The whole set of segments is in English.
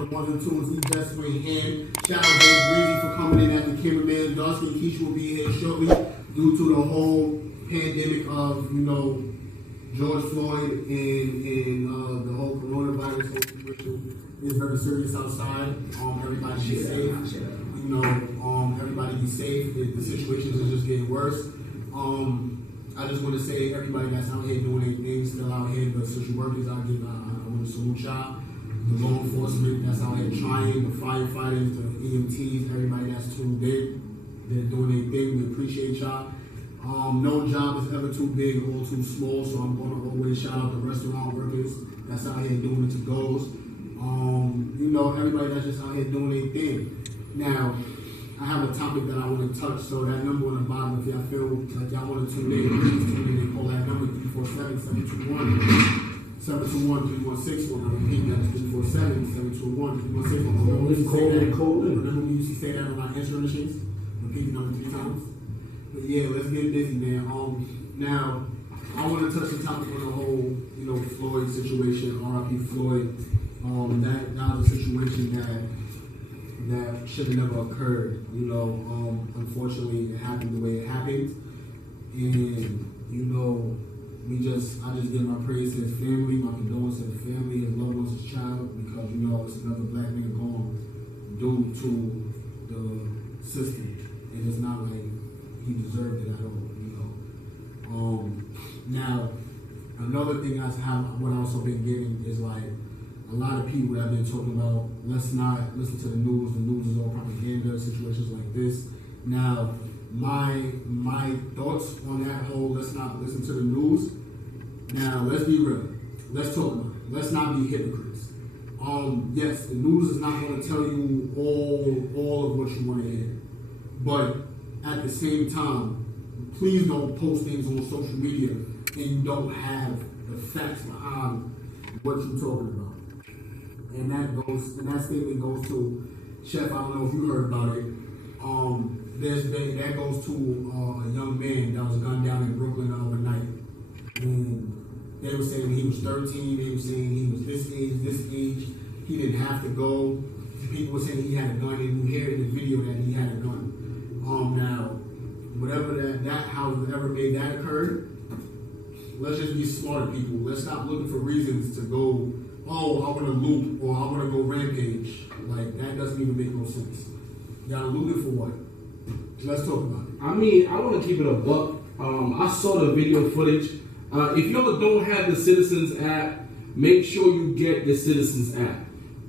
the ones and twos. He just went ham. Shout out Dave Breezy for coming in as the cameraman. Dustin Keisha will be here shortly due to the whole pandemic of, George Floyd and the whole coronavirus situation is very serious outside. Everybody be safe. Everybody be safe. The situations are just getting worse. I just want to say everybody that's out here doing their things, still out here, the social workers out here, I want to salute y'all. The law enforcement that's out here trying, the firefighters, the EMTs, everybody that's tuned in, they're doing their thing. We appreciate y'all. No job is ever too big or too small, so I'm going to always shout out the restaurant workers that's out here doing the to-goes. Everybody that's just out here doing their thing. Now, I have a topic that I want to touch, so that number on the bottom, if y'all feel like y'all want to tune in, please tune in and call that number 347-721-721-3161. I repeat, that's 347-721-3161. Remember we used to say that on our intro machines? Repeat the number 3 times. But yeah, let's get busy, man. Now, I want to touch the topic on the whole, Floyd situation, R.I.P. Floyd. That was a situation that should have never occurred. Unfortunately, it happened the way it happened. And, I just give my praise to his family, my condolences to his family, his loved ones, his child, because, it's another black man gone due to the system. And it's not like he deserved it at all, Now, another thing what I've also been getting is like, a lot of people that have been talking about, let's not listen to the news is all propaganda, situations like this. Now, my thoughts on that whole, let's not listen to the news. Now, let's be real. Let's talk about it. Let's not be hypocrites. Yes, the news is not going to tell you all of what you want to hear. But at the same time, please don't post things on social media and you don't have the facts behind what you're talking about. And that statement goes to Chef. I don't know if you heard about it. That goes to a young man that was gunned down in Brooklyn overnight. And they were saying he was 13. They were saying he was this age. He didn't have to go. People were saying he had a gun, and you hear in the video that he had a gun. Now, whatever however made that occurred, let's just be smart people. Let's stop looking for reasons to go, I want to loot or I want to go rampage. Like, that doesn't even make no sense. Y'all looting for what? Let's talk about it. I want to keep it a buck. I saw the video footage. If y'all don't have the Citizens app, make sure you get the Citizens app.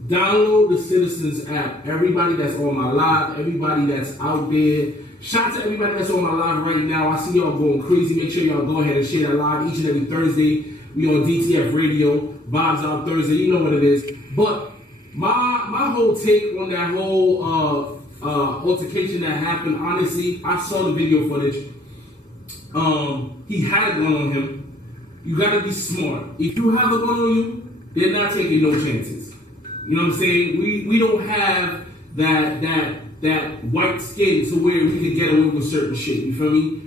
Download the Citizens app. Everybody that's on my live, everybody that's out there. Shout out to everybody that's on my live right now. I see y'all going crazy. Make sure y'all go ahead and share that live each and every Thursday. We on DTF Radio, Vibes Out Thursday. You know what it is. But my whole take on that whole altercation that happened, honestly, I saw the video footage. He had a gun on him. You gotta be smart. If you have a gun on you, they're not taking no chances. You know what I'm saying? We don't have that white skin to where we can get away with certain shit. You feel me?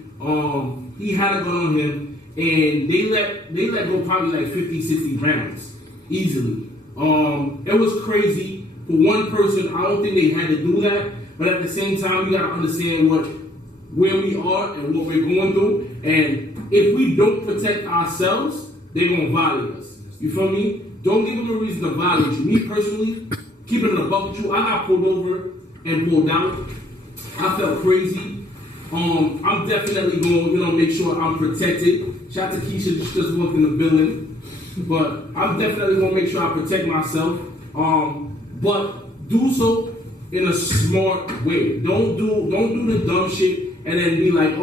He had a gun on him, and they let go probably like 50, 60 rounds easily. It was crazy. For one person, I don't think they had to do that. But at the same time, we gotta understand where we are and what we're going through. And if we don't protect ourselves, they're gonna violate us. You feel me? Don't give them a reason to violate you. Me personally, keeping it a buck with you, I got pulled over and pulled out. I felt crazy. I'm definitely going to, make sure I'm protected. Shout out to Keisha, she just walked in the building. But I'm definitely going to make sure I protect myself. But do so in a smart way. Don't do the dumb shit and then be like,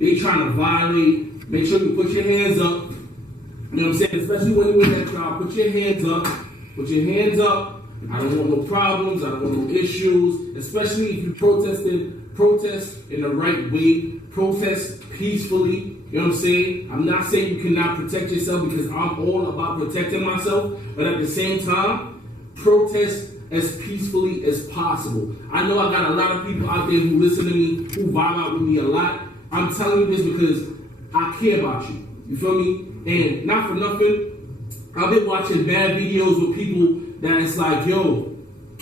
they trying to violate. Make sure you put your hands up. You know what I'm saying? Especially when you're in that crowd, put your hands up. Put your hands up. I don't want no problems. I don't want no issues. Especially if you protest in the right way. Protest peacefully. You know what I'm saying? I'm not saying you cannot protect yourself because I'm all about protecting myself. But at the same time, protest as peacefully as possible. I know I got a lot of people out there who listen to me, who vibe out with me a lot. I'm telling you this because I care about you. You feel me? And not for nothing, I've been watching bad videos with people that it's like, yo,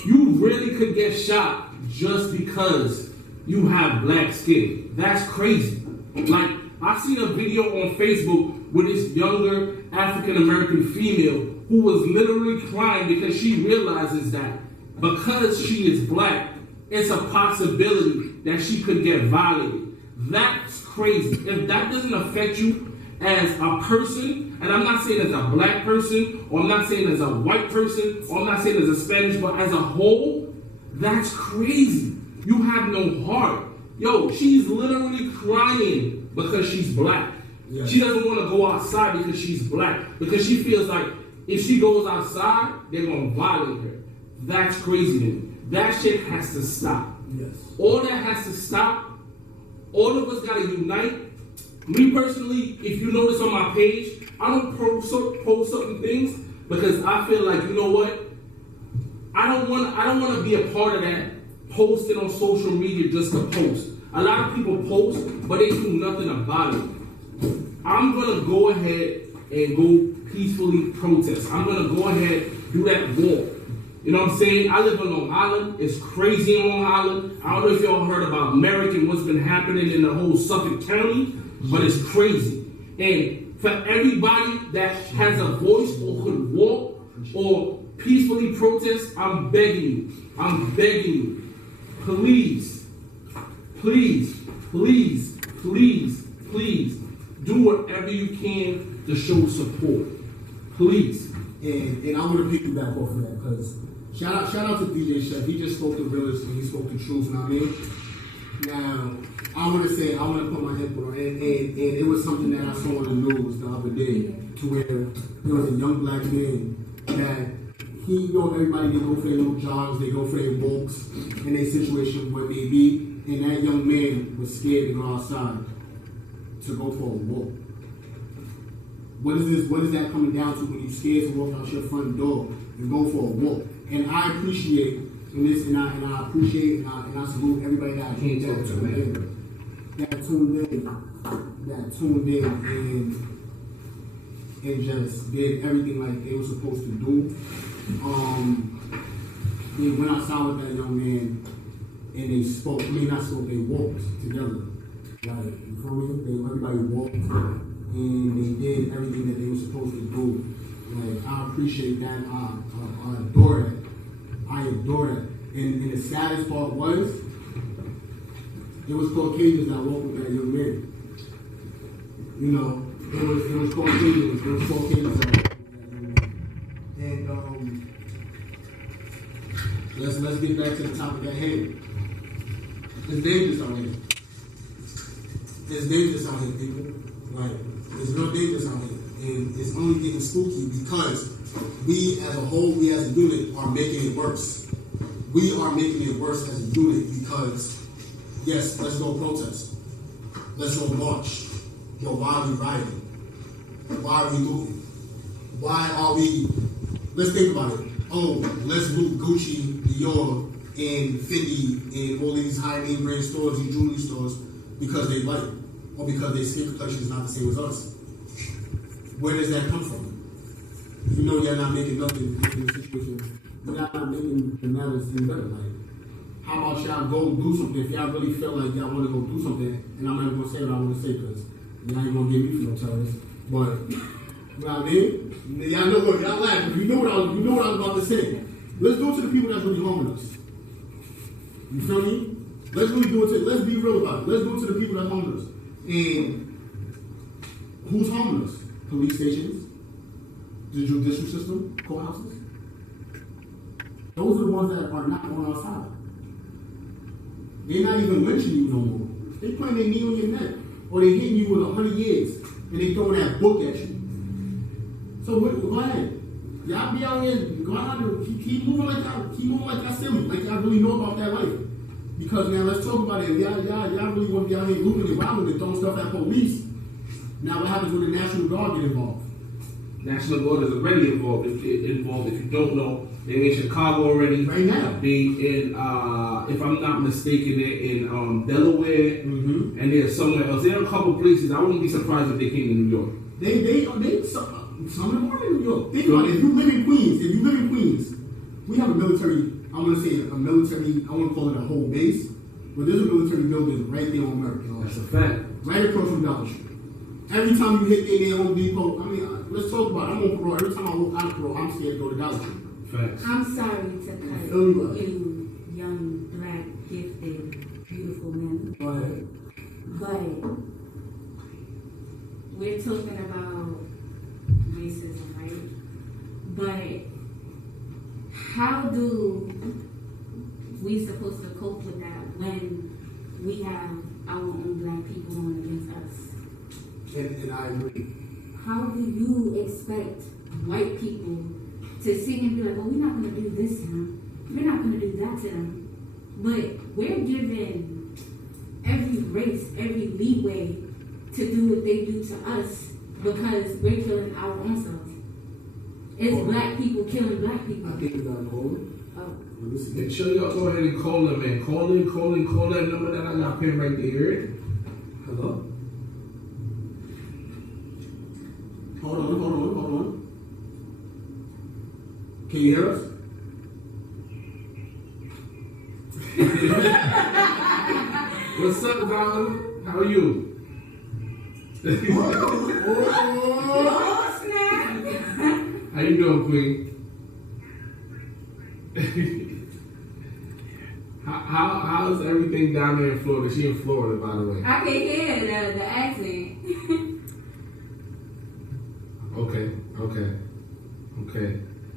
you really could get shot just because you have black skin. That's crazy. Like, I seen a video on Facebook with this younger African American female who was literally crying because she realizes that because she is black, it's a possibility that she could get violated. That's crazy. If that doesn't affect you as a person, and I'm not saying as a black person, or I'm not saying as a white person, or I'm not saying as a Spanish, but as a whole, that's crazy. You have no heart. Yo, she's literally crying because she's black. Yeah. She doesn't want to go outside because she's black. Because she feels like if she goes outside, they're going to violate her. That's crazy to me. That shit has to stop. Yes. All that has to stop. All of us got to unite. Me personally, if you notice on my page, I don't post certain things because I feel like, you know what? I don't want to be a part of that posting on social media just to post. A lot of people post, but they do nothing about it. I'm going to go ahead and go peacefully protest. I'm going to go ahead do that walk. You know what I'm saying? I live in Long Island. It's crazy in Long Island. I don't know if y'all heard about Merrick and what's been happening in the whole Suffolk County, but it's crazy. And for everybody that has a voice or could walk or peacefully protest, I'm begging you, please, do whatever you can to show support. Please. And I want to piggyback off of that because shout out to DJ Chef. He just spoke the realest and he spoke the truth. You know what I mean? Now, I want to put my input on it. And it was something that I saw on the news the other day to where there was a young black man that everybody, they go for their little jogs, they go for their walks in their situation, what may be. And that young man was scared to go outside to go for a walk. What is that coming down to when you're scared to walk out your front door and go for a walk? And I appreciate and I appreciate and I salute everybody that came that tuned in and just did everything like they were supposed to do. They went outside with that young man and they spoke. They walked together. Like, you feel me? Everybody walked and they did everything that they were supposed to do. Like, I appreciate that. I adore that. I adore that. And the saddest part was, it was Caucasians that walked with that young man. You know, it was Caucasians. It was Caucasians that walked with that young man. And let's get back to the topic at hand. It's dangerous out here. It's dangerous out here, people. Like, it's real dangerous out here. And it's only getting spooky because we as a whole, we as a unit are making it worse. We are making it worse as a unit because, yes, let's go protest. Let's go march. Yo, why are we rioting? Why are we looting? Why are we, let's think about it. Oh, let's loot Gucci, Dior, and Fendi, and all these high-name brand stores, these jewelry stores, because they white, or because their skin complexion is not the same as us. Where does that come from? You know you're not making nothing in the situation. You're not making the matter seem better. Like, how about y'all go do something if y'all really feel like y'all want to go do something? And I'm not even going to say what I want to say because y'all ain't going to get me for no terrorists. But, you know what I mean? Y'all know what, y'all laughing. You know what I was about to say. Let's do it to the people that's really harming us. You feel me? Let's really do it to, let's be real about it. Let's do it to the people that harm us. And who's harming us? Police stations, the judicial system, courthouses. Those are the ones that are not on our side. They're not even lynching you no more. They putting their knee on your neck. Or they hitting you with 100 years. And they throwing that book at you. So go ahead. Y'all be out here, go out here, keep moving like y'all silly, like y'all really know about that life. Because now let's talk about it. Y'all really want to be out here looting and robbing and throwing stuff at police. Now what happens when the National Guard get involved? National Guard is already involved. If you don't know, they're in Chicago already. Right now. They in, if I'm not mistaken, they're in Delaware, and they're somewhere else. They're in a couple places. I wouldn't be surprised if they came to New York. Some of them are in New York. Think about it. If you live in Queens, we have a military, I want to say a military, I want to call it a whole base, but there's a military building right there on American. That's a fact. Right across from Dollar Tree. Every time you hit in there Home Depot, I mean, let's talk about it. I'm on parole. Every time I walk out of parole, I'm scared to go to Dollar Tree. Facts. I'm sorry to cut you, young, black, gifted, beautiful men. Go ahead. But we're talking about racism, right? But how do we supposed to cope with that when we have our own black people going against us? And I agree. How do you expect white people to sit and be like, well, we're not going to do this to them. We're not going to do that to them. But we're giving every race, every leeway to do what they do to us because we're killing our own selves. It's black people killing black people. I think we got to call it. Oh. Make sure y'all go ahead and call them, man. Call that number that I got pinned right there. Hello? Hold on. Can you hear us? What's up, darling? How are you? Oh, snap! How you doing, Queen? How's everything down there in Florida? She in Florida, by the way. I can hear the accent. Okay.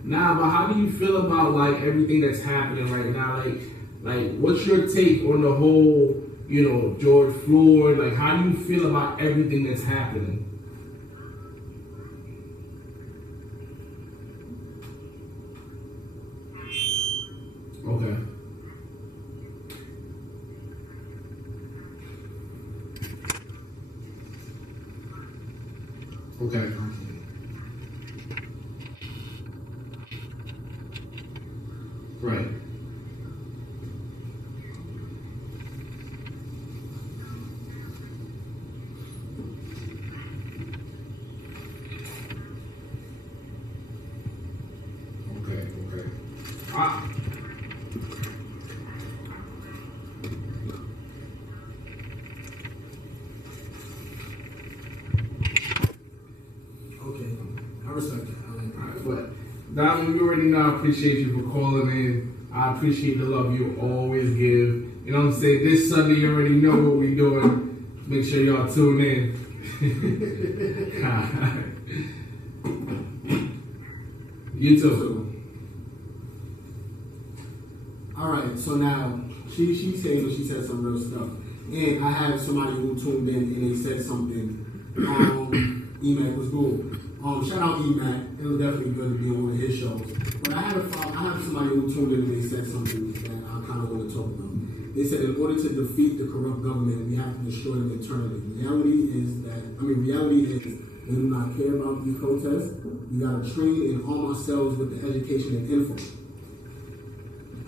Now, but how do you feel about like everything that's happening right now? Like, what's your take on the whole, George Floyd? Like, how do you feel about everything that's happening? Okay. Right. Okay. Okay. I respect that. I like that. But Donald, you already know I appreciate you for calling in. I appreciate the love you always give. You know what I'm saying? This Sunday, you already know what we're doing. Make sure y'all tune in. You too. All right. So now she said some real stuff, and I had somebody who tuned in and they said something. Emac was cool. Shout out Emac. It was definitely good to be on one of his shows. But I have somebody who tuned in and they said something that I kind of want to talk about. They said in order to defeat the corrupt government, we have to destroy them internally. Reality is we do not care about these protests. We got to train and arm ourselves with the education and info.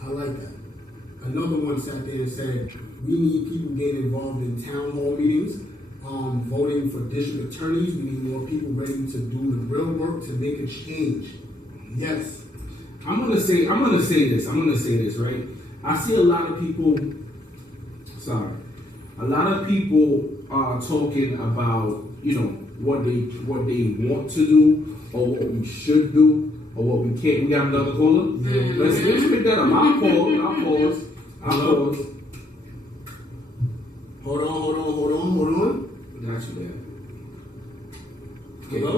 I like that. Another one sat there and said, we need people getting involved in town hall meetings, voting for district attorneys. We need more people ready to do the real work to make a change. Yes. I'm gonna say this, right? I see a lot of people talking about, what they want to do or what we should do or what we can't. We got another caller? Mm-hmm. Let's pick that up. I'll pause. Hold on. Got you there. Hello?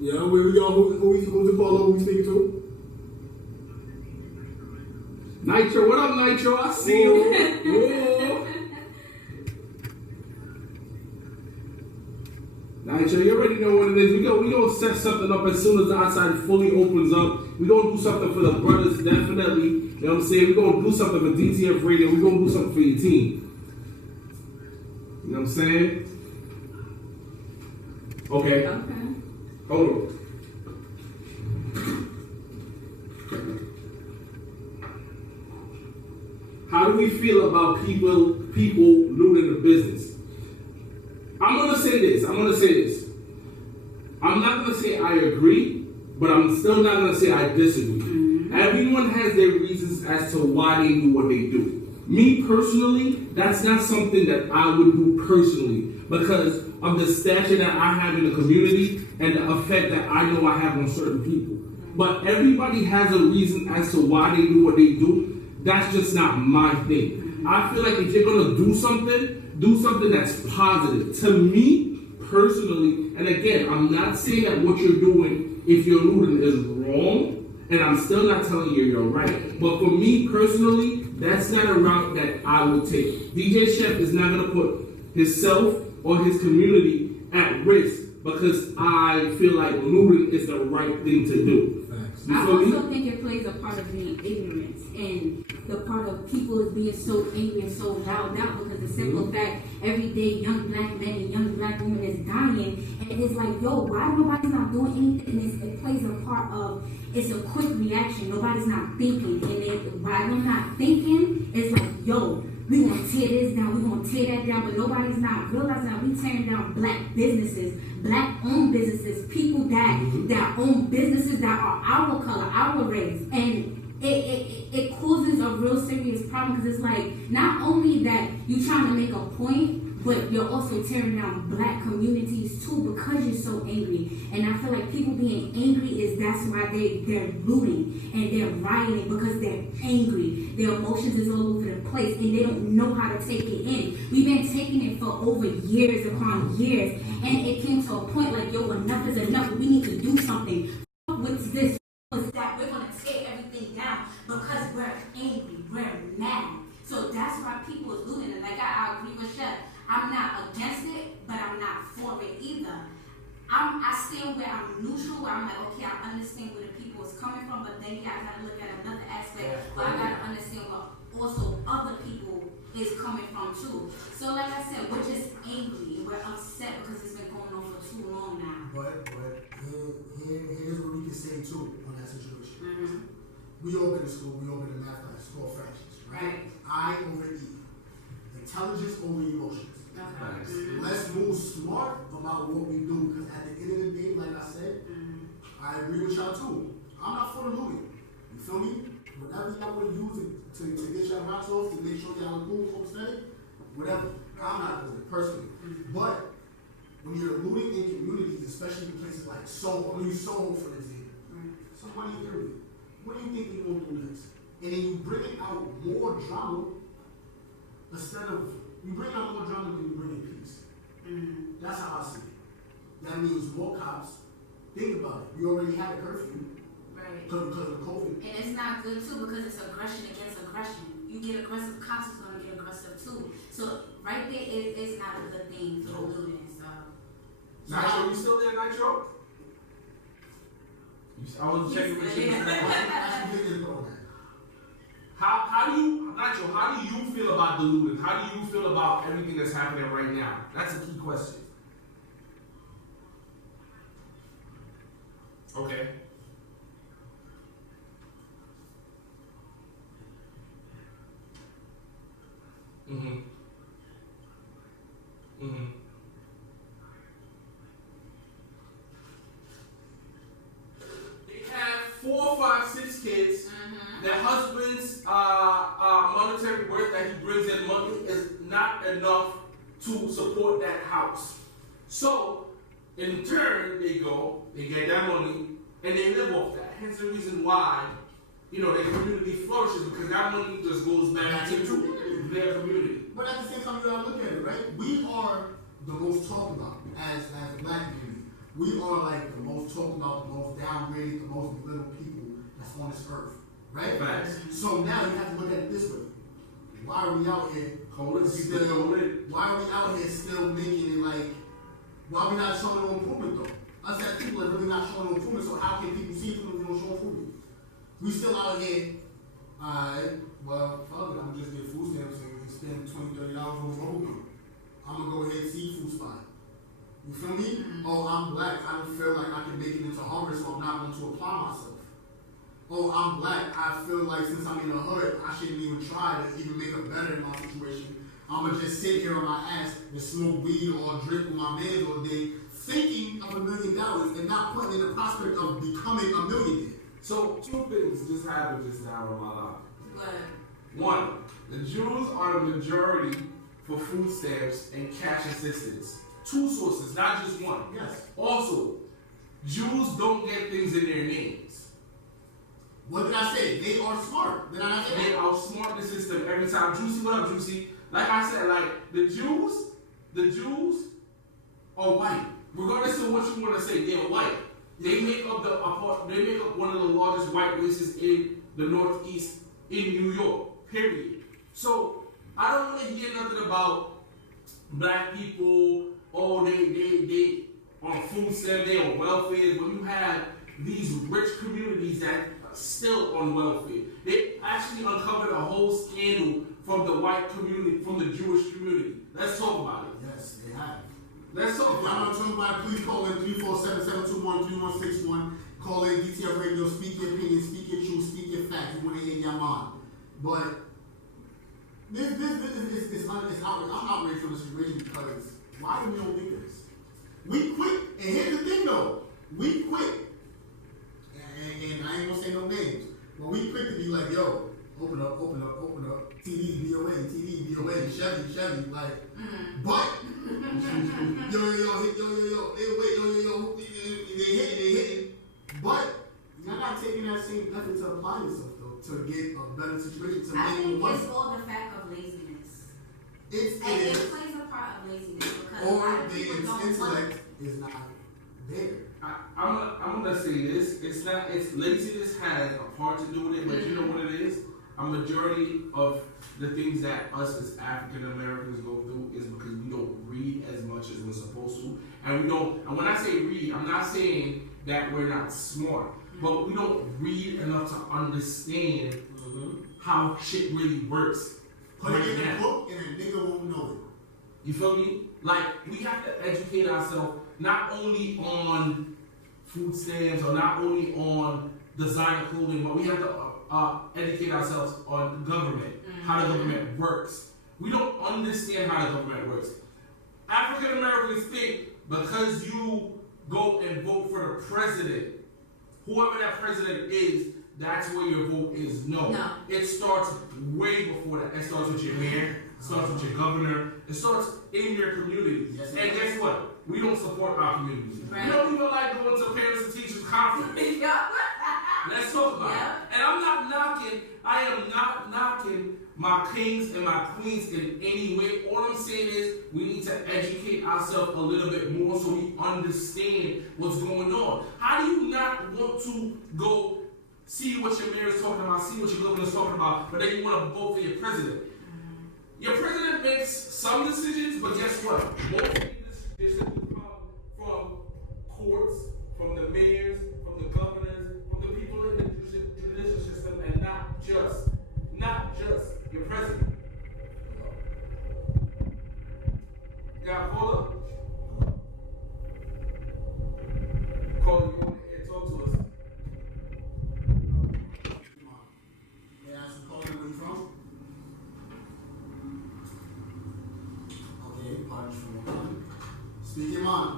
Yeah, where we go? Who's the caller? Who we speaking to? Nitro, what up, Nitro? I see you. Whoa. Nitro, you already know what it is. We gonna set something up as soon as the outside fully opens up. We gonna do something for the brothers, definitely. You know what I'm saying? We gonna do something for DTF Radio. We gonna do something for your team. You know what I'm saying? Okay. Hold on. How do we feel about people looting the business? I'm gonna say this. I agree, but I'm still not gonna say I disagree. Everyone has their reasons as to why they do what they do. Me personally, that's not something that I would do personally because of the stature that I have in the community and the effect that I know I have on certain people. But everybody has a reason as to why they do what they do. That's just not my thing. I feel like if you're gonna do something that's positive. To me, personally, and again, I'm not saying that what you're doing, if you're looting, is wrong. And I'm still not telling you you're right. But for me personally, that's not a route that I would take. DJ Chef is not going to put himself or his community at risk because I feel like looting is the right thing to do. I also think it plays a part of being ignorant and the part of people being so angry and so loud out because the simple fact every day young black men and young black women is dying and it's like, yo, why nobody's not doing anything? And it plays a part of it's a quick reaction. Nobody's not thinking. And then why we're not thinking, it's like, yo, we gonna tear this down, we gonna tear that down, but nobody's not realizing that we tearing down black businesses, black owned businesses, people that own businesses that are our color, our race. And it causes a real serious problem because it's like not only that you trying to make a point, but you're also tearing down black communities too because you're so angry. And I feel like people being angry that's why they're looting and they're rioting because they're angry. Their emotions is all over the place and they don't know how to take it in. We've been taking it for over years upon years, and it came to a point like, yo, enough is enough. We need to do something. What's this? What's that? We're gonna tear everything down because we're angry, we're mad. So that's why people is looting. And like I agree with Chef. I'm not against it, but I'm not for it either. I stand where I'm neutral, where I'm like, okay, I understand where the people is coming from, but then I gotta look at another aspect where I gotta understand where also other people is coming from too. So like I said, we're just angry, we're upset because it's been going on for too long now. But here's what we can say too on that situation. We all been in school, we all been in math class, it's called fractions, right? I over E. Intelligence over emotions. Let's move smart about what we do because at the end of the day, like I said, I agree with y'all too. I'm not for the looting. You feel me? Whatever y'all want to use to get y'all rocks off, to make sure y'all cool, copacetic, whatever. I'm not doing it personally. But when you're looting in communities, especially in places like Soho, I'm gonna use Soho for example. Somebody hear me. What do you think they're gonna do next? And then you bring out more drama instead of you bring out more drama than you bring in peace. That's how I see it. That means more cops. Think about it. We already had a curfew. Right. Because of COVID. And it's not good too because it's aggression against aggression. You get aggressive, cops is gonna get aggressive too. So right there, it's not a good thing for looting. So Nitro, you still there, Nitro? I was checking with you. How do you feel about the looting? How do you feel about everything that's happening right now? That's a key question. Okay. They have 4, 5, 6 kids. Their husband's monetary worth that he brings in money is not enough to support that house. So, in turn, they get that money, and they live off that. Hence the reason why, their community flourishes, because that money just goes back to their community. But at the same time, you gotta look at it, right? We are the most talked about as the black community. We are like the most talked about, the most downgraded, the most belittled people that's on this earth. Right? Facts. So now you have to look at it this way. Why are we out here why are we out here still making it like, why are we not showing no improvement though? Us as people are really not showing no improvement, so how can people see improvement if we don't show improvement? We still out here, alright, well, fuck it, I'm gonna just get food stamps and spend $20, $30 on road bill. I'm gonna go ahead and see food spot. You feel me? Oh, I'm black, I don't feel like I can make it into Harvard, so I'm not going to apply myself. Oh, I'm black. I feel like since I'm in the hood, I shouldn't even try to even make it better in my situation. I'm going to just sit here on my ass and smoke weed or drink with my mans all day, thinking of $1 million and not putting in the prospect of becoming a millionaire. So 2 things just happened just now in my life. But 1, the Jews are the majority for food stamps and cash assistance. 2 sources, not just 1. Yes. Also, Jews don't get things in their names. What did I say? They are smart. Did I not say They that? outsmart the system every time. Juicy, what up, Juicy? Like I said, like the Jews are white. Regardless of what you want to say, they're white. They make up one of the largest white races in the Northeast in New York. Period. So I don't want to hear nothing about black people. Oh, they on food stamp, they on welfare. When you have these rich communities that are still on welfare, they actually uncovered a whole scandal from the white community, from the Jewish community. Let's talk about it. Yes, they have. Let's talk If y'all about want to talk about it, please call in 347-721-3161. Call in DTF Radio, speak your opinion, speak your truth, speak your facts. We want to hear your mind. But this is outrage. I'm outraged from the situation because why do we don't think of this? We quit, and here's the thing though, we quit, and I ain't gonna say no names, but we quit to be like, yo, open up, TD, BOA, Chevy, like, but, they hitting, but you're not taking that same effort to apply yourself though, to get a better situation, to I make think money. it's all the fact of laziness. It And is. it plays a part of laziness because a Or lot of the people don't intellect want. is not there. I'm gonna say this. It's laziness has a part to do with it, but you know what it is? A majority of the things that us as African Americans go through is because we don't read as much as we're supposed to. And we don't, and when I say read, I'm not saying that we're not smart, but we don't read enough to understand how shit really works. Put it in a book and a nigga won't know it. You feel me? Like, we have to educate ourselves not only on food stamps or not only on designer clothing, but we have to educate ourselves on the government, how the government works. We don't understand how the government works. African Americans think because you go and vote for the president, whoever that president is, that's where your vote is. No. It starts way before that. It starts with your mayor, it starts with your governor, it starts in your community. Yes, and guess what? We don't support our community. Right. We don't even like going to parents and teachers conference. Let's talk about it. And I'm not knocking, I am not knocking my kings and my queens in any way. All I'm saying is we need to educate ourselves a little bit more so we understand what's going on. How do you not want to go see what your mayor is talking about, see what your governor is talking about, but then you want to vote for your president? Your president makes some decisions, but guess what? Most of these decisions come from courts, from the mayors, from the governors, from the people in the judicial system, and not just your president. Yeah, call up. Call you on the air, talk to us. May I ask you calling where you from? Okay, pardon from one. Speak your mind.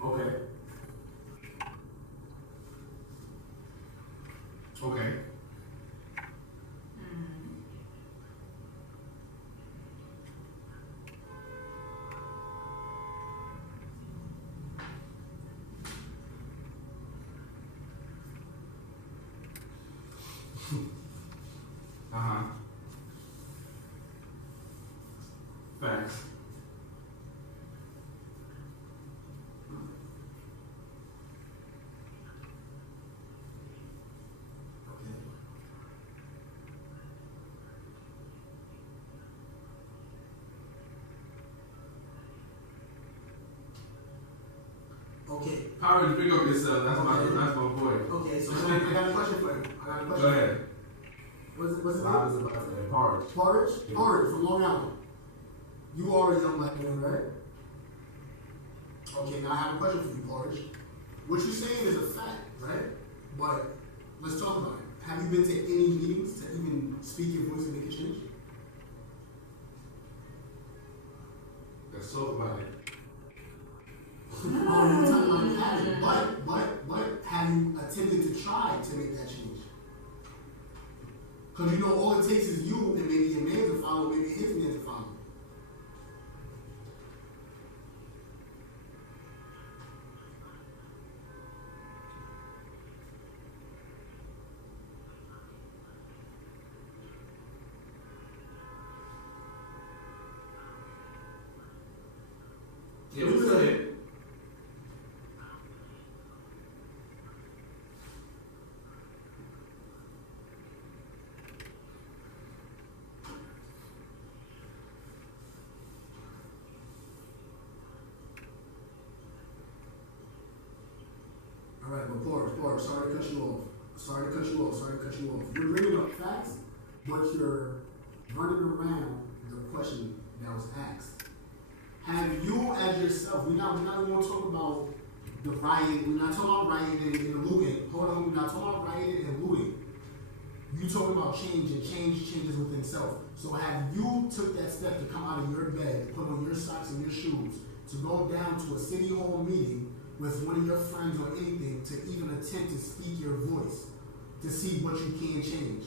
Okay. Okay. Uh-huh. Facts. Power, big up yourself. That's my boy. Okay, so I got a question for you. Go ahead. What's it I was about to say porridge. Porridge? Porridge from Long Island. You are a young black man, right? Okay, now I have a question for you, Porridge. What you're saying is a fact, right? But let's talk about it. Have you been to any meetings to even speak your voice and make a change? Let's talk about it. Oh, you're talking about you haven't. But have you attempted to try to make that change? Because you know all it takes is you and maybe your man to follow, maybe his man to follow. Yeah, we still here. All right, but Porridge, sorry to cut you off. You're bringing up facts, but you're running around the question that was asked. Have you as yourself, we're not even going to talk about the riot, we're not talking about rioting and looting. Hold on, we're not talking about rioting and looting. You talking about change, and change changes within self. So have you took that step to come out of your bed, put on your socks and your shoes, to go down to a city hall meeting with one of your friends or anything to even attempt to speak your voice, to see what you can change?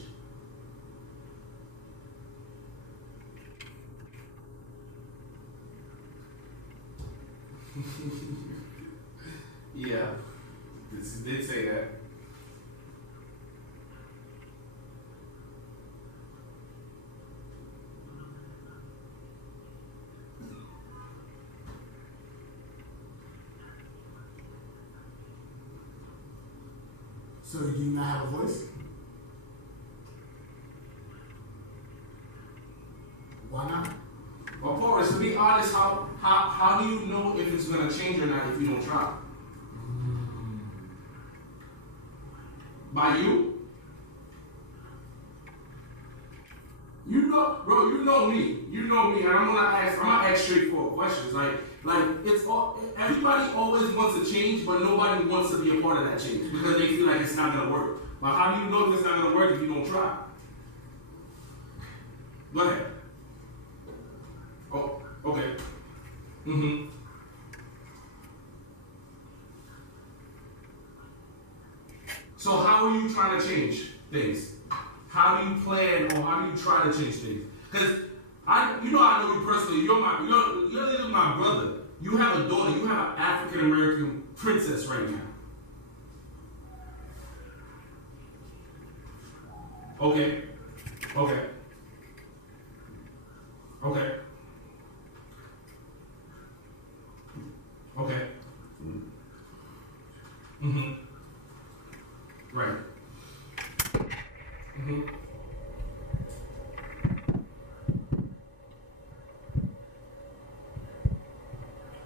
Yeah. This did say that. So do you not have a voice? Why not? Well, Boris, to be honest, how do you know if it's gonna change or not if you don't try? By you? You know, bro. You know me. And I'm gonna ask straightforward questions. Like it's all. Everybody always wants to change, but nobody wants to be a part of that change because they feel like it's not gonna work. But how do you know if it's not gonna work if you don't try? Go ahead. Oh, okay. Mm-hmm. So how are you trying to change things? How do you plan or how do you try to change things? Because I know you personally. You're literally my brother. You have a daughter. You have an African American princess right now. Okay. Okay. Okay. Okay. Mm-hmm. Right. Mm-hmm.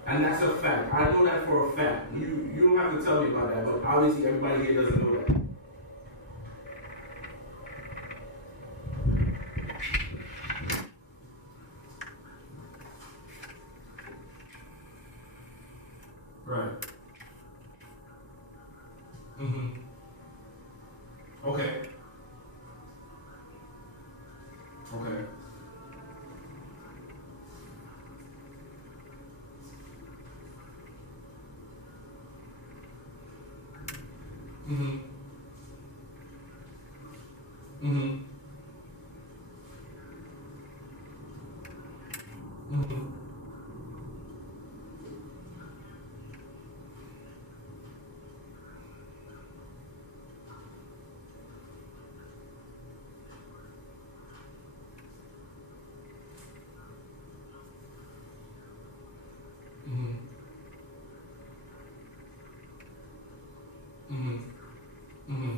And that's a fact. I know that for a fact. You don't have to tell me about that, but obviously everybody here doesn't know that. Right. Mm-hmm. Okay. Okay. Mm-hmm. Mm-hmm. Mm-hmm. Mm-hmm. Mm-hmm.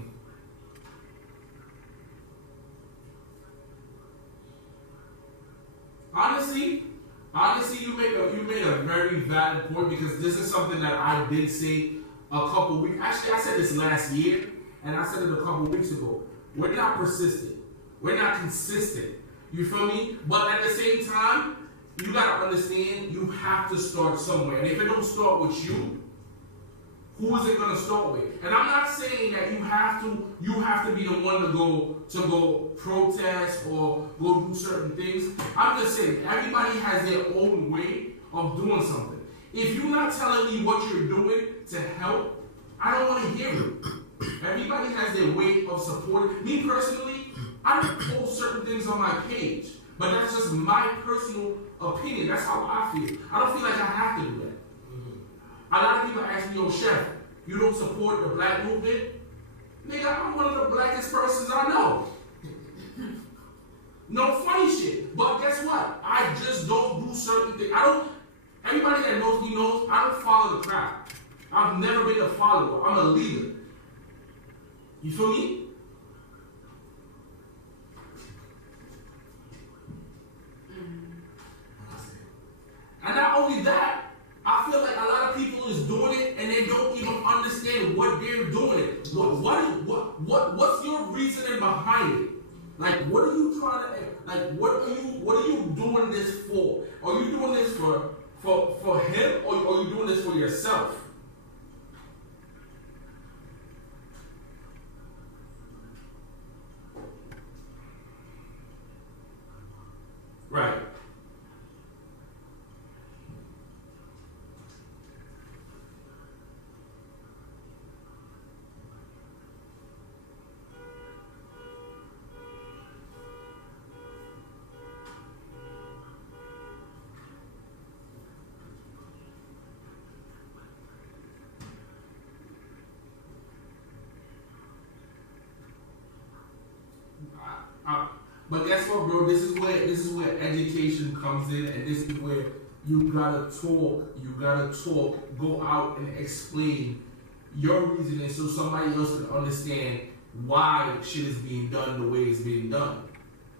Honestly, you made a very valid point because this is something that I did say a couple weeks. Actually, I said this last year, and I said it a couple weeks ago. We're not persistent. We're not consistent. You feel me? But at the same time, you gotta understand you have to start somewhere. And if it don't start with you, who is it gonna start with? And I'm not saying that you have to be the one to go protest or go do certain things. I'm just saying everybody has their own way of doing something. If you're not telling me what you're doing to help, I don't want to hear it. Everybody has their way of supporting. Me personally, I don't post certain things on my page, but that's just my personal opinion. That's how I feel. I don't feel like I have to do that. A lot of people ask me, yo, Chef, you don't support the black movement? Nigga, I'm one of the blackest persons I know. No funny shit. But guess what? I just don't do certain things. Everybody that knows me knows I don't follow the crowd. I've never been a follower. I'm a leader. You feel me? And not only that, I feel like a lot of people is doing it and they don't even understand what they're doing it. What's your reasoning behind it? Like, what are you trying to, like, what are you doing this for? Are you doing this for him, or are you doing this for yourself? Right. But guess what, bro? This is where education comes in, and this is where you gotta talk, go out and explain your reasoning so somebody else can understand why shit is being done the way it's being done.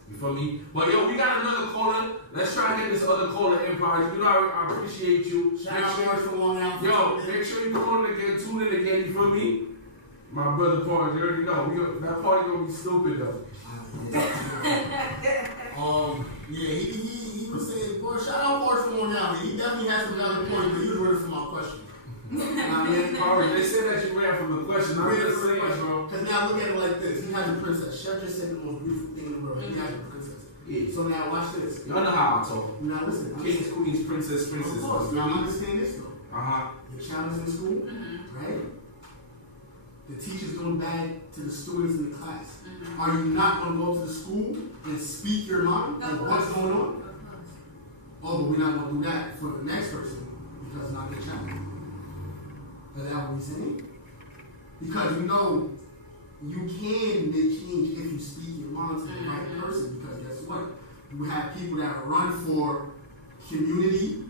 You feel me? But yo, we got another caller. Let's try to get this other caller in, Prodigy. You know I appreciate you. Shout out George for long out. Yo, make sure you call in again, tune in again, you feel me? My brother Paul, you already know. That party gonna be stupid though. He was saying, boy, shout out George for long out. He definitely has some valid points, but he was ready for my question. They said that you ran from the question. I'm just saying, bro. Because now look at it like this. He has a princess. Chef just said the most beautiful thing in the world. He has a princess. Yeah. So now watch this. Y'all know how I talk. Now listen. Kings, queens, princess. Of course. Now understand this though. Your child is in school, right? The teacher's going back to the students in the class. Are you not going to go to the school and speak your mind of what's going on? Oh, but we're not going to do that for the next person because it's not their child. Is that what we're saying? Because you know you can make change if you speak your mind to the right person. Because guess what? You have people that run for community.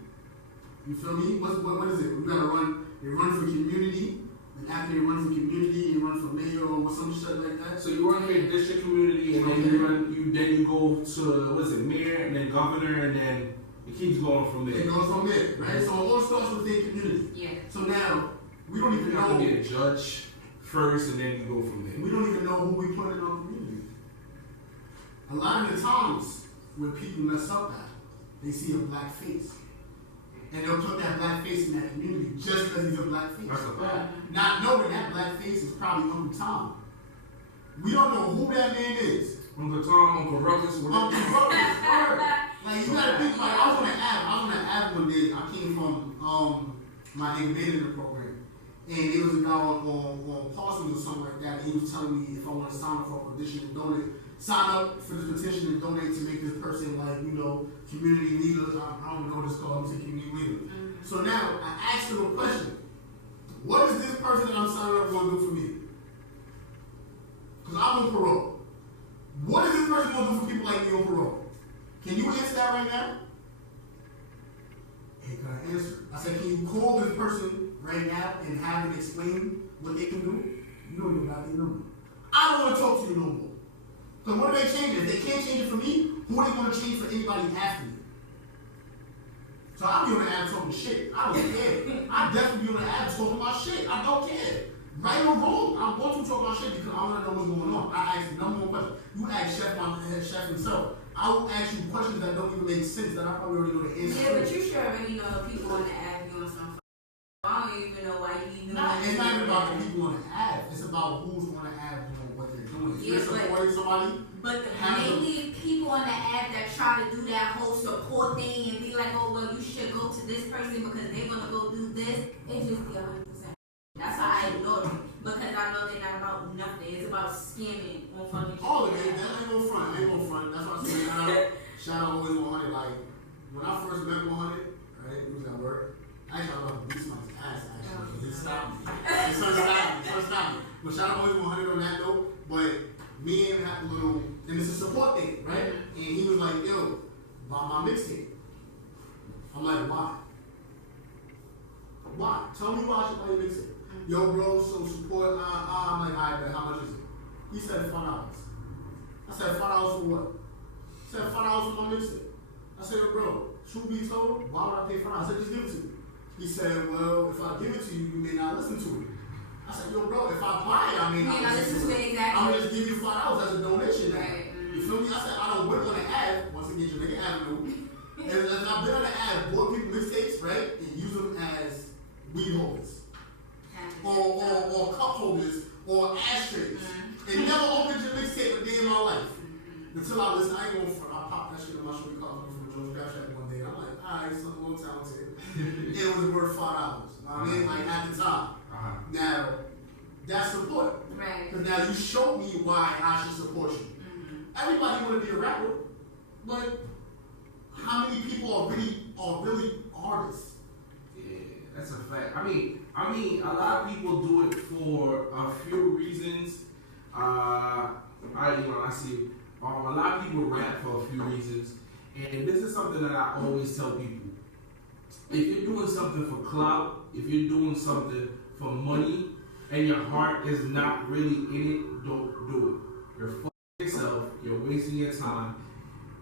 You feel me? What is it? We gotta run. They run for community. And after they run for community, they run for mayor or some shit like that. So you run for your district community, and then you go to mayor, and then governor, and then it keeps going from there. It goes from there, right? So it all starts within community. Yeah. So now we don't even know. You have to be a judge first, and then you go from there. We don't even know who we put in our community. A lot of the times when people mess up at, they see a black face. And they'll put that black face in that community just because he's a black face. That's a fact. Not knowing that black face is probably Uncle Tom. We don't know who that man is. Uncle Tom, Uncle Ruckus, Uncle Ruckus, like you gotta think about it. I was on an app one day. I came from my incubator program. And there was a guy on Parsons or something like that, and he was telling me if I want to sign up for a petition and donate, sign up for this petition and donate to make this person community leaders. I don't know what it's called. I'm saying community leader. So now I asked him a question. What is this person that I'm signing up going to do for me? Because I'm on parole. What is this person going to do for people like me on parole? Can you answer that right now? Hey, can I answer? I said, can you call this person right now and have them explain what they can do? You don't even got their number. I don't want to talk to you no more. Because what do they change it? If they can't change it for me, who are they going to change for anybody after me? So I be on the app talking shit. I don't care. I definitely be on the app talking about shit. I don't care. Right or wrong, I want to talk about shit because I want to know what's going on. I ask the number one question. You ask Chef himself. I will ask you questions that don't even make sense that I probably already know the answer. Yeah, but you sure already know the people on the app doing something. I don't even know why you even. It's not even about the people on the app. It's about who's on the app doing what they're doing. If you're supporting somebody. But mainly people on the app that try to do that whole support thing and be like, oh well, you should go to this person because they're gonna go do this. It just be 100%. That's how I ignore them because I know they're not about nothing. It's about scamming on fucking. All of it. That ain't no front. Ain't no front. That's why I say shout out always 100. Like when I first met 100, right? It was at work. Actually, I was about to beat somebody's ass. Actually, it stopped me. It stopped me. But shout out always 100 on that note. But me and him had a little, and it's a support thing, right? And he was like, yo, buy my mixtape. I'm like, why? Why? Tell me why I should buy your mixtape. Yo, bro, so support, I'm like, alright, but how much is it? He said $5. I said, $5 for what? He said, $5 for my mixtape. I said, yo, bro, truth be told, why would I pay $5? I said, just give it to me. He said, well, if I give it to you, you may not listen to it. I said, yo, bro, if I buy it, I may not listen to it. Exactly. I'm going to just give you $5 as a donation now. Right. You feel me? I said, I don't work on the ad. Once again, your nigga avenue. And I've been on the ad, bought people mixtapes, right? And use them as weed holders. Or cup holders, or ashtrays. And never opened your mixtape a day in my life. Until I listen, I ain't going front. I popped that shit in my shorty car from the George Floyd one day. And I'm like, alright, something more talented. It was worth $5. You know what I mean? Like at the time. Now, that's support. Right. Because now you showed me why I should support you. Everybody want to be a rapper, but how many people are really artists? Yeah, that's a fact. I mean, a lot of people do it for a few reasons. I see a lot of people rap for a few reasons, and this is something that I always tell people. If you're doing something for clout, if you're doing something for money, and your heart is not really in it, don't do it. You're fucking yourself. You're wasting your time.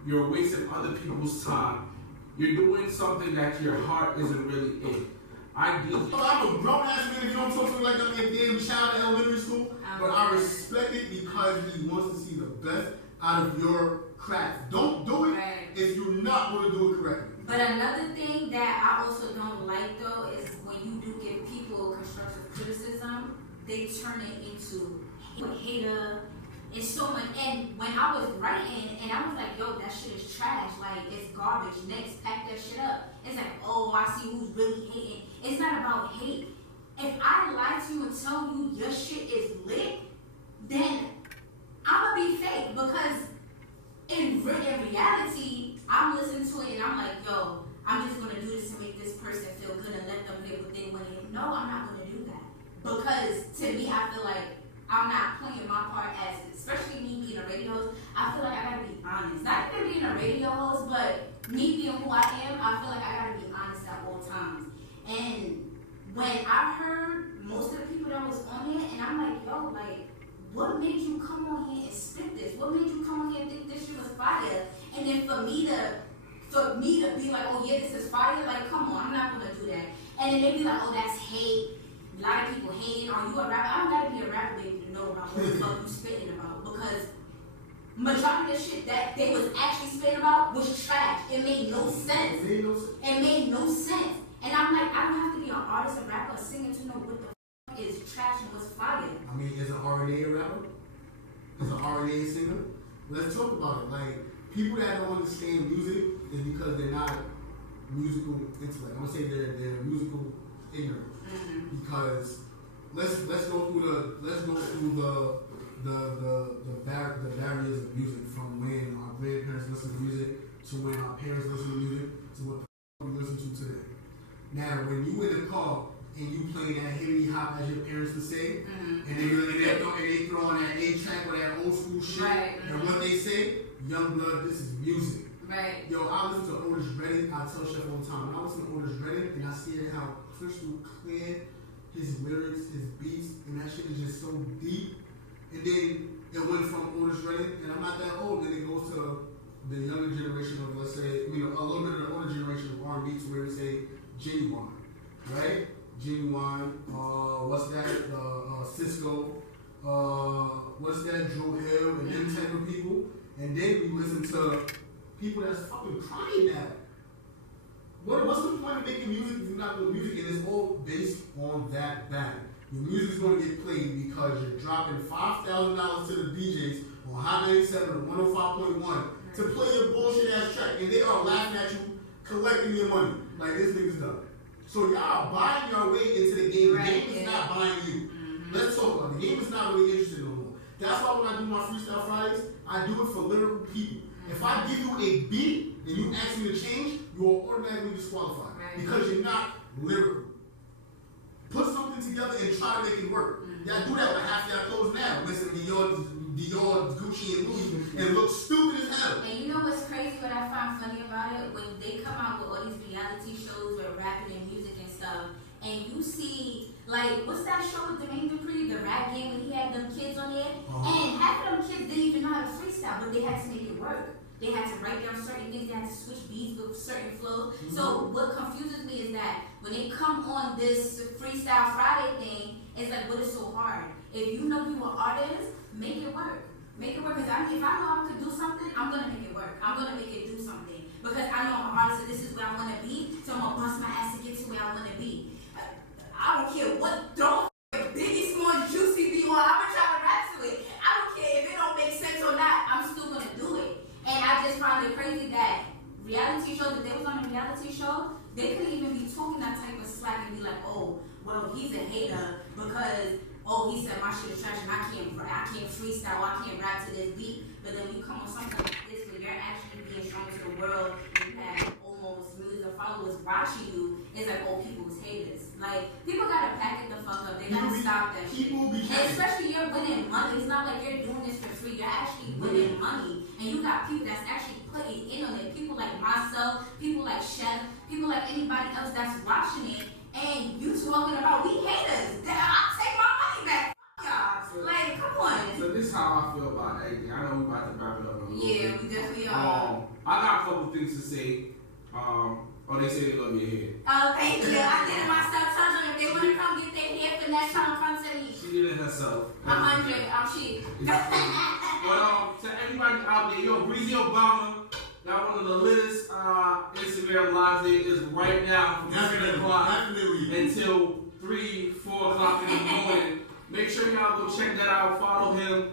You're wasting other people's time. You're doing something that your heart isn't really in. I'm a grown ass man if you don't talk to me like I'm a damn child in elementary school, but I respect it because he wants to see the best out of your craft. Don't do it if you're not going to do it correctly. But another thing that I also don't like though is when you do give people constructive criticism, they turn it into hater. It's so much. And when I was writing, and I was like, yo, that shit is trash. Like, it's garbage. Next, pack that shit up. It's like, oh, I see who's really hating. It's not about hate. If I lie to you and tell you your shit is lit, then I'm going to be fake. Because in reality, I'm listening to it and I'm like, yo, I'm just going to do this to make this person feel good and let them get what they want to get. No, I'm not going to do that. Because to me, I feel like I'm not playing my part as, especially me being a radio host, I feel like I gotta be honest. Not even being a radio host, but me being who I am, I feel like I gotta be honest at all times. And when I heard most of the people that was on here, and I'm like, yo, like, what made you come on here and spit this? What made you come on here and think this shit was fire? And then for me to be like, oh yeah, this is fire, like, come on, I'm not gonna do that. And then they be like, oh, that's hate. A lot of people hating, are you a rapper? I don't gotta be a rapper baby to know about what the fuck you spitting about, because majority of the shit that they was actually spitting about was trash. It made no sense. It made no sense. And I'm like, I don't have to be an artist, a rapper, a singer to know what the fuck is trash and what's fire. I mean, is an RNA a rapper? Is an RNA a singer? Let's talk about it. Like, people that don't understand music is because they're not musical intellect. I'm gonna say they're musical ignorant. Because let's go through the barriers of music, from when our grandparents listened to music to when our parents listen to music to what the fuck we listen to today. Now, when you in the car and you playing that hippie hop as your parents would say, and they throw on that 8-track or that old school shit, and what they say, young blood, this is music. Right. Yo, I listen to Otis Redding. I tell Chef all the time. When I listen to Otis Redding and I see how crystal clear his lyrics, his beats, and that shit is just so deep. And then it went from Otis Redding, and I'm not that old. Then it goes to the younger generation of, let's say, a little bit of the older generation of R&B to where we say genuine, right? Genuine. What's that? Cisco. What's that? Drew Hill and them type of people. And then we listen to people that's fucking crying now. What's the point of making music if you're not doing music? And it's all based on that bang. Your music's gonna get played because you're dropping $5,000 to the DJs on Hot 97 or 105.1 to play your bullshit ass track, and they are laughing at you, collecting your money like this nigga's done. So y'all are buying your way into the game. The game is not buying you. Let's talk about it. The game is not really interested no more. That's why when I do my Freestyle Fridays, I do it for lyrical people. If I give you a beat and you ask me to change, you are automatically disqualified because you're not lyrical. Put something together and try to make it work. Y'all do that with half y'all clothes now. Listen to Dior, Gucci, and Louis, and look stupid as hell. And you know what's crazy? What I find funny about it, when they come out with all these reality shows with rapping and music and stuff, and you see, like, what's that show with Jermaine Dupri, the rap game, when he had them kids on there? And half of them kids didn't even know how to freestyle, but they had to make it work. They had to write down certain things, they had to switch beats with certain flows. So what confuses me is that when they come on this Freestyle Friday thing, it's like, what is so hard? If you know you are artists, make it work. Make it work, because if I know I can do something, I'm going to make it work. I'm going to make it do something. Because I know I'm an artist and this is where I want to be, so I'm going to bust my ass to get to where I want to be. I don't care what Biggie Smalls Juicy be on, I'm going to try to rap to it. I don't care if it don't make sense or not, I'm still going to do it. And I just find it crazy that reality shows, if they was on a reality show, they couldn't even be talking that type of slack and be like, oh, well, he's a hater because, oh, he said my shit is trash and I can't freestyle, I can't rap to this beat. But then you come on something like this where you're actually being shown to the world and you have almost millions of followers watching you, it's like, oh, people's haters. Like, people gotta pack it the fuck up. They gotta stop that shit. And especially you're winning money. It's not like you're doing this for free. You're actually winning money. And you got people that's actually putting in on it. People like myself, people like Chef, people like anybody else that's watching it. And you talking about we haters. I'll take my money back. Fuck y'all. Like, come on. So this is how I feel about everything. I know we about to wrap it up. Yeah, we definitely are. I got a couple things to say. They say they love your hair. Oh, thank you. I did it myself. Tell them if they want to come get their hair finesse, come to me. She did it herself. 100. I'm cheap. But to everybody out there, yo, Breezy Obama got one of the latest Instagram lives there is right now from 7 o'clock until 3, 4 o'clock in the morning. Make sure y'all go check that out. Follow him.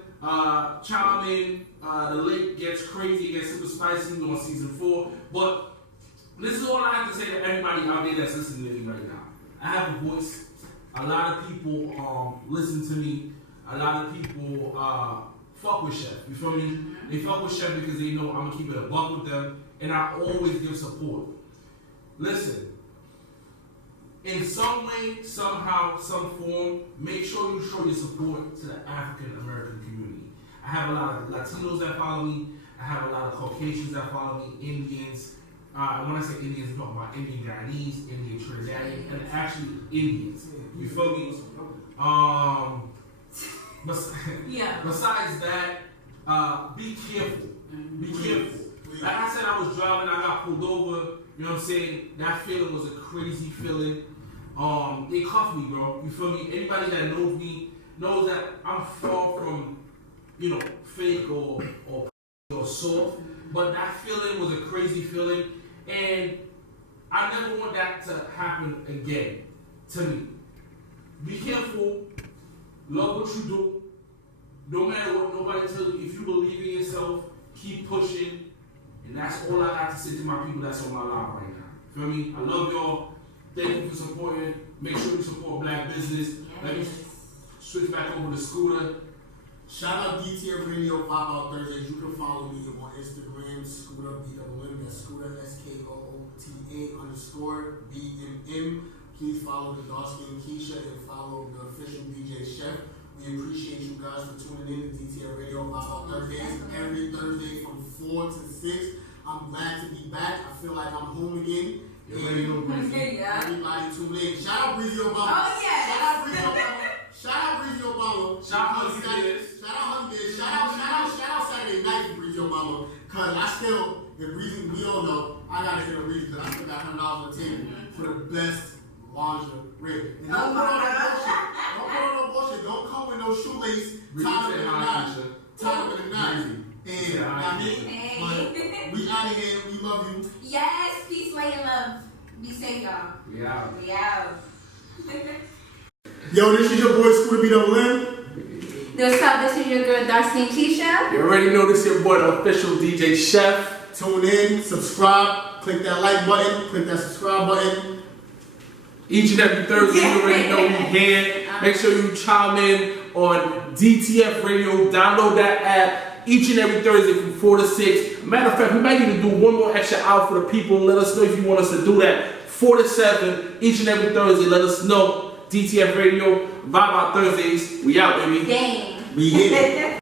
Chime in. The link gets crazy, gets super spicy on season 4. But this is all I have to say to everybody out there that's listening to me right now. I have a voice. A lot of people listen to me. A lot of people fuck with Chef. You feel me? They fuck with Chef because they know I'm gonna keep it a buck with them, and I always give support. Listen, in some way, somehow, some form, make sure you show your support to the African American community. I have a lot of Latinos that follow me. I have a lot of Caucasians that follow me. Indians. When I say Indians, I'm talking about Indian Guyanese, Indian Trinidadian, and actually Indians. You feel me? Besides that, be careful. Be careful. Like I said, I was driving, I got pulled over. You know what I'm saying? That feeling was a crazy feeling. They cuffed me, bro. You feel me? Anybody that knows me knows that I'm far from, fake or soft. But that feeling was a crazy feeling. And I never want that to happen again to me. Be careful. Love what you do. No matter what nobody tells you, if you believe in yourself, keep pushing. And that's all I got to say to my people that's on my live right now. Feel me? I love y'all. Thank you for supporting. Make sure you support black business. Yes. Let me switch back over to Scooter. Shout out DTR Radio VybeoutThursdays. You can follow me on Instagram, Scooter BWM. That's Scooter SKOOTA_BMM. Please follow the dark skin Keisha and follow the official DJ Chef. We appreciate you guys for tuning in to DTR Radio VybeoutThursdays every Thursday from 4 to 6. I'm glad to be back. I feel like I'm home again. Everybody tune in. Shout out Breezy Obama. Oh yeah. Shout out Breezy Obama. Shout out Breezy Obama. Shout out Hunky. Shout out Saturday night for Breezy Obama. Cause I still, if Breezy, we all know, I I gotta hit a reason because I spent that $100 on the table for the best lingerie. And Oh don't put on my no God. bullshit. Don't come with no shoelace We tied up said in a hi, knot. Keisha. Tied up in a knot. And Yeah, I mean, Hey. but we out of here. We love you. Yes, peace, light, and love. Be safe, y'all. We out. We out. Yo, this is your boy Scooter B.W.M. What's up? This is your girl Darcy and Keisha. You already know this your boy, the official DJ Chef. Tune in, subscribe, click that like button, click that subscribe button. Each and every Thursday, you already know we here. Make sure you chime in on DTF Radio. Download that app each and every Thursday from 4 to 6. Matter of fact, we might even do one more extra hour for the people. Let us know if you want us to do that. 4 to 7 each and every Thursday. Let us know. DTF Radio, Vibe Out Thursdays. We out, baby. Dang. We here.